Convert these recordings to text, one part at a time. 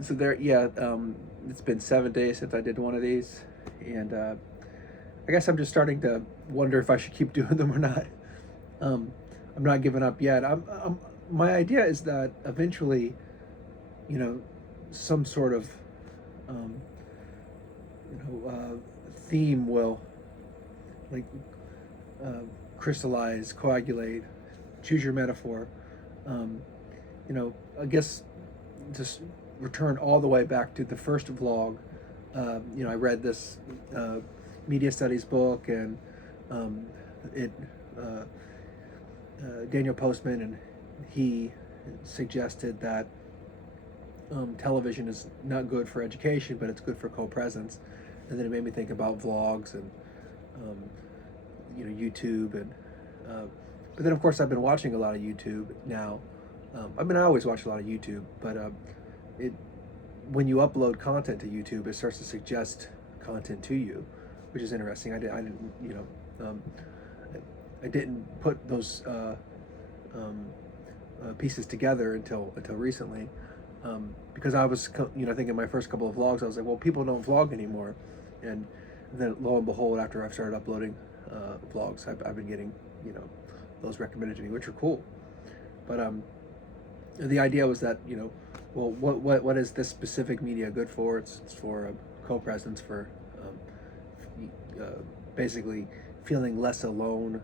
So there, yeah, it's been 7 days since I did one of these, and I guess I'm just starting to wonder if I should keep doing them or not. Um, I'm not giving up yet. My idea is that eventually, you know, some sort of, um, theme will like uh, crystallize, coagulate. Choose your metaphor. Um, I guess just return all the way back to the first vlog. I read this uh, media studies book, and um, it Daniel Postman, and he suggested that television is not good for education, but it's good for co-presence. And then it made me think about vlogs and um, YouTube, and but then of course I've been watching a lot of YouTube now. I always watch a lot of YouTube, but it when you upload content to YouTube, it starts to suggest content to you, which is interesting. I didn't, I didn't put those um, pieces together until recently, because I was, I think in my first couple of vlogs, I was like, well, people don't vlog anymore, and then lo and behold, after I've started uploading vlogs, I've been getting, those recommended to me, which are cool. But the idea was that, well, what is this specific media good for? It's for co-presence, for basically feeling less alone,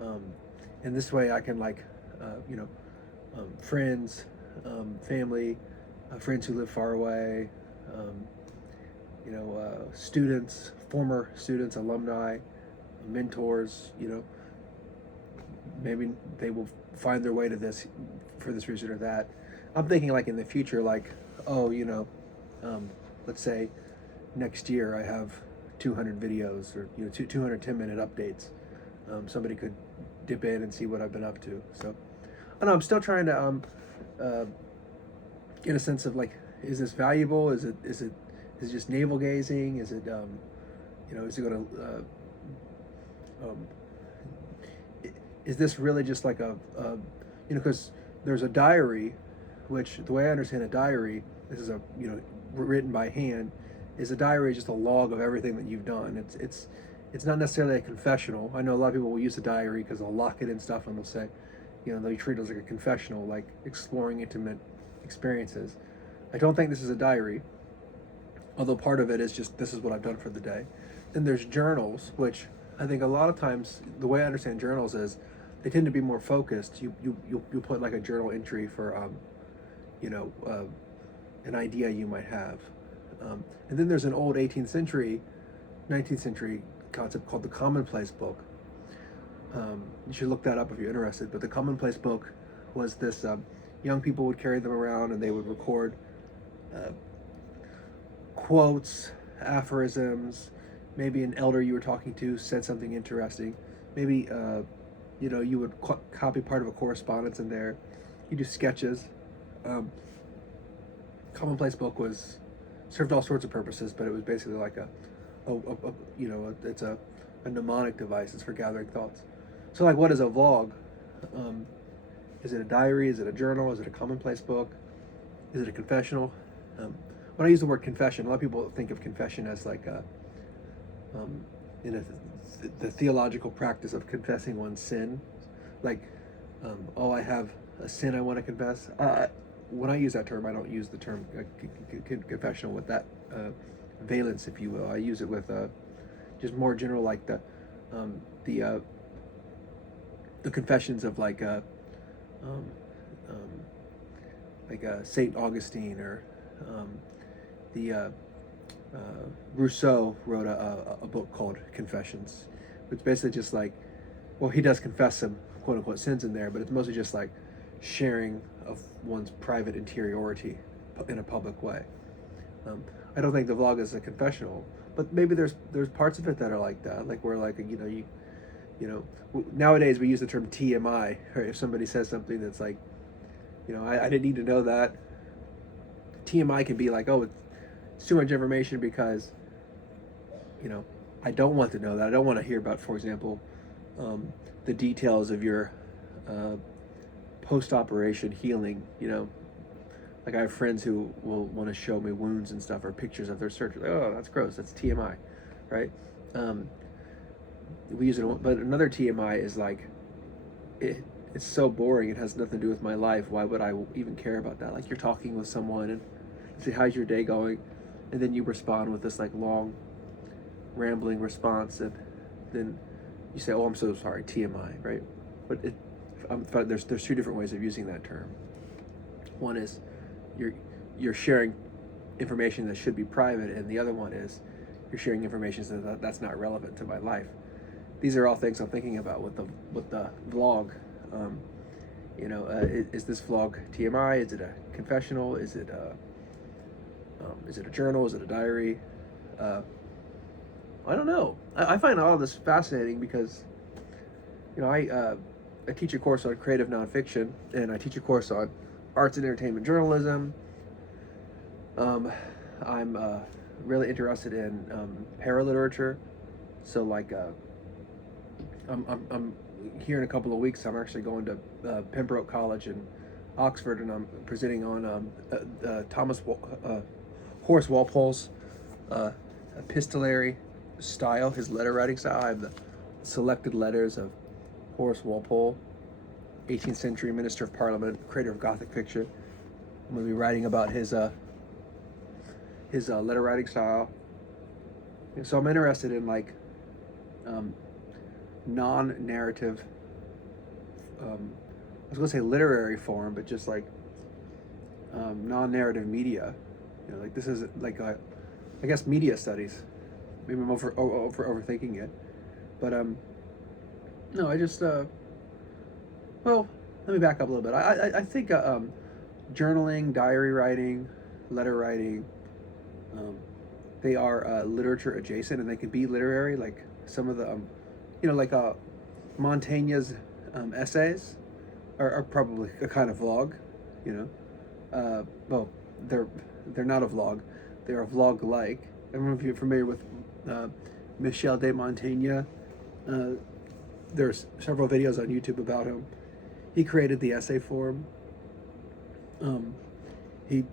um, and this way I can friends, family, friends who live far away, um, students, former students, alumni, mentors, maybe they will find their way to this for this reason or that. I'm thinking like in the future, like, oh, let's say next year I have 200 videos, or 210-minute updates. Somebody could dip in and see what I've been up to. So I don't know. I'm still trying to uh, get a sense of like, is this valuable? Is it just navel gazing? Is it is it going to um, is this really just like because there's a diary, which the way I understand a diary, this is written by hand, is a diary just a log of everything that you've done. It's not necessarily a confessional. I know a lot of people will use a diary because they'll lock it in stuff, and they'll say, they'll treat it as like a confessional, like exploring intimate experiences. I don't think this is a diary, although part of it is just, this is what I've done for the day. Then there's journals, which I think a lot of times the way I understand journals is they tend to be more focused. You put like a journal entry for you know uh, an idea you might have, and then there's an old 18th century, 19th century concept called the commonplace book. You should look that up if you're interested. But the commonplace book was this: young people would carry them around, and they would record uh, quotes, aphorisms. Maybe an elder you were talking to said something interesting. Maybe you would copy part of a correspondence in there. You do sketches. Um, Commonplace book was served all sorts of purposes, but it was basically like it's a mnemonic device. It's for gathering thoughts. So like, what is a vlog? Um, is it a diary? Is it a journal? Is it a commonplace book? Is it a confessional? Um, when I use the word confession, a lot of people think of confession as like um, the theological practice of confessing one's sin. Like, oh, I have a sin I want to confess. When I use that term, I don't use the term confessional with that valence, if you will. I use it with just more general, like um, the uh, the confessions of um, um, Saint Augustine, or the Rousseau wrote a book called Confessions, which basically just like, well, he does confess some quote unquote sins in there, but it's mostly just like sharing of one's private interiority in a public way. I don't think the vlog is a confessional, but maybe there's parts of it that are like that, like where like nowadays we use the term TMI, right? If somebody says something that's like, I didn't need to know that. TMI can be like, oh, it's too much information because you know I don't want to know that. I don't want to hear about, for example, the details of your uh, post-operation healing. Like I have friends who will want to show me wounds and stuff or pictures of their surgery. Like, oh, that's gross. That's TMI, right? Um, we use it, but another TMI is like, it. It's so boring. It has nothing to do with my life. Why would I even care about that? Like you're talking with someone and say, "How's your day going?" And then you respond with this like long, rambling response, and then you say, "Oh, I'm so sorry, TMI," right? But there's two different ways of using that term. One is you're sharing information that should be private, and the other one is you're sharing information that's not relevant to my life. These are all things I'm thinking about with the vlog. Um, is this vlog TMI? Is it a confessional? Is it a journal? Is it a diary? I don't know. I find all of this fascinating because, I teach a course on creative nonfiction, and I teach a course on arts and entertainment journalism. I'm really interested in paraliterature, so like I'm here in a couple of weeks. I'm actually going to Pembroke College in Oxford, and I'm presenting on Horace Walpole's epistolary style, his letter writing style. I have the selected letters of Horace Walpole, 18th century minister of Parliament, creator of Gothic fiction. I'm going to be writing about his letter writing style. And so I'm interested in like non-narrative, I was going to say literary form, but just like non-narrative media. Like this is like I guess media studies. Maybe I'm overthinking it, but no, I just well, let me back up a little bit. I think journaling, diary writing, letter writing, they are literature adjacent, and they can be literary. Like some of the like Montaigne's essays are probably a kind of vlog. Well, they're not a vlog; they're a vlog-like. I don't know if you're familiar with Michel de Montaigne. There's several videos on YouTube about him. He created the essay form. He,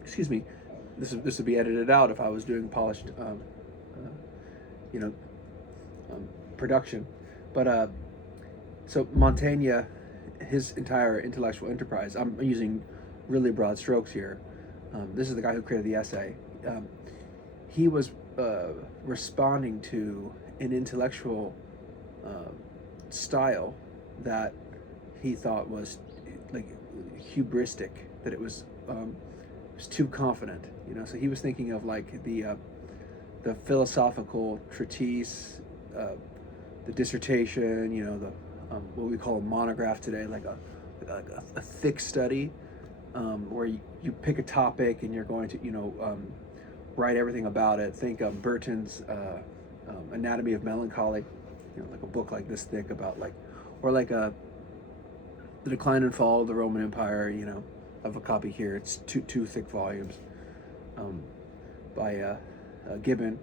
excuse me, this would be edited out if I was doing polished, production. But so Montaigne, his entire intellectual enterprise. I'm using really broad strokes here. This is the guy who created the essay. He was responding to an intellectual style that he thought was like hubristic, that it was too confident. So he was thinking of like the philosophical treatise, the dissertation, the what we call a monograph today, like a thick study, where you pick a topic and you're going to write everything about it. Think of Burton's Anatomy of Melancholy, like a book like this thick about or like the Decline and Fall of the Roman Empire. Of a copy here. It's two thick volumes by Gibbon.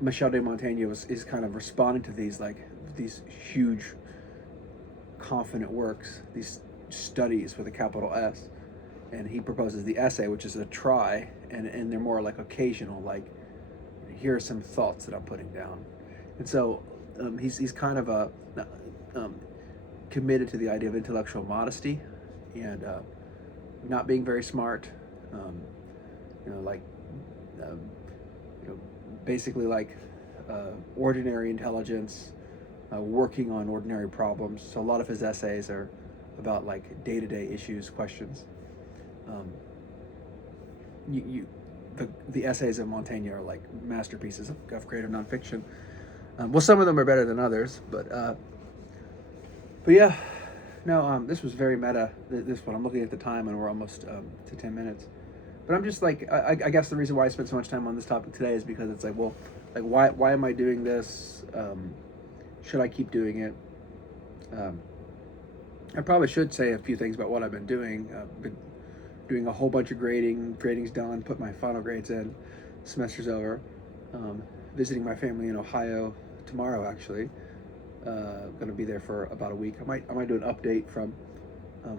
Michel de Montaigne is kind of responding to these huge, confident works, these studies with a capital S, and he proposes the essay, which is a try, and they're more like occasional, like here are some thoughts that I'm putting down, and so he's kind of committed to the idea of intellectual modesty and not being very smart, basically like ordinary intelligence, working on ordinary problems. So a lot of his essays are about like day-to-day issues, questions. The essays of Montaigne are like masterpieces of creative nonfiction. Well, some of them are better than others, but yeah. No, this was very meta. This one, I'm looking at the time, and we're almost to 10 minutes. But I'm just like, I guess the reason why I spent so much time on this topic today is because it's like, well, like why am I doing this? Should I keep doing it? I probably should say a few things about what I've been doing. I've been doing a whole bunch of grading's done, put my final grades in, semester's over. Visiting my family in Ohio tomorrow, actually. Going to be there for about a week. I might do an update from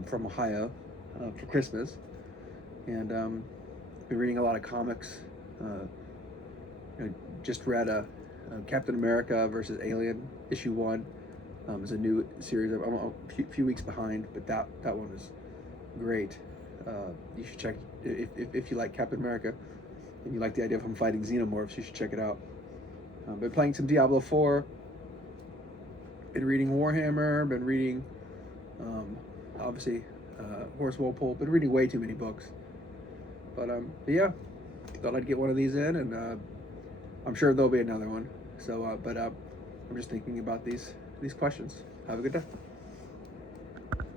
from Ohio for Christmas, and been reading a lot of comics. Just read Captain America versus Alien issue 1. It's a new series. I'm a few weeks behind, but that one is great. You should check if you like Captain America and you like the idea of him fighting xenomorphs. You should check it out. Been playing some Diablo 4. Been reading Warhammer. Been reading, obviously, Horace Walpole. Been reading way too many books. But yeah, thought I'd get one of these in, and I'm sure there'll be another one. So, I'm just thinking about these questions. Have a good day.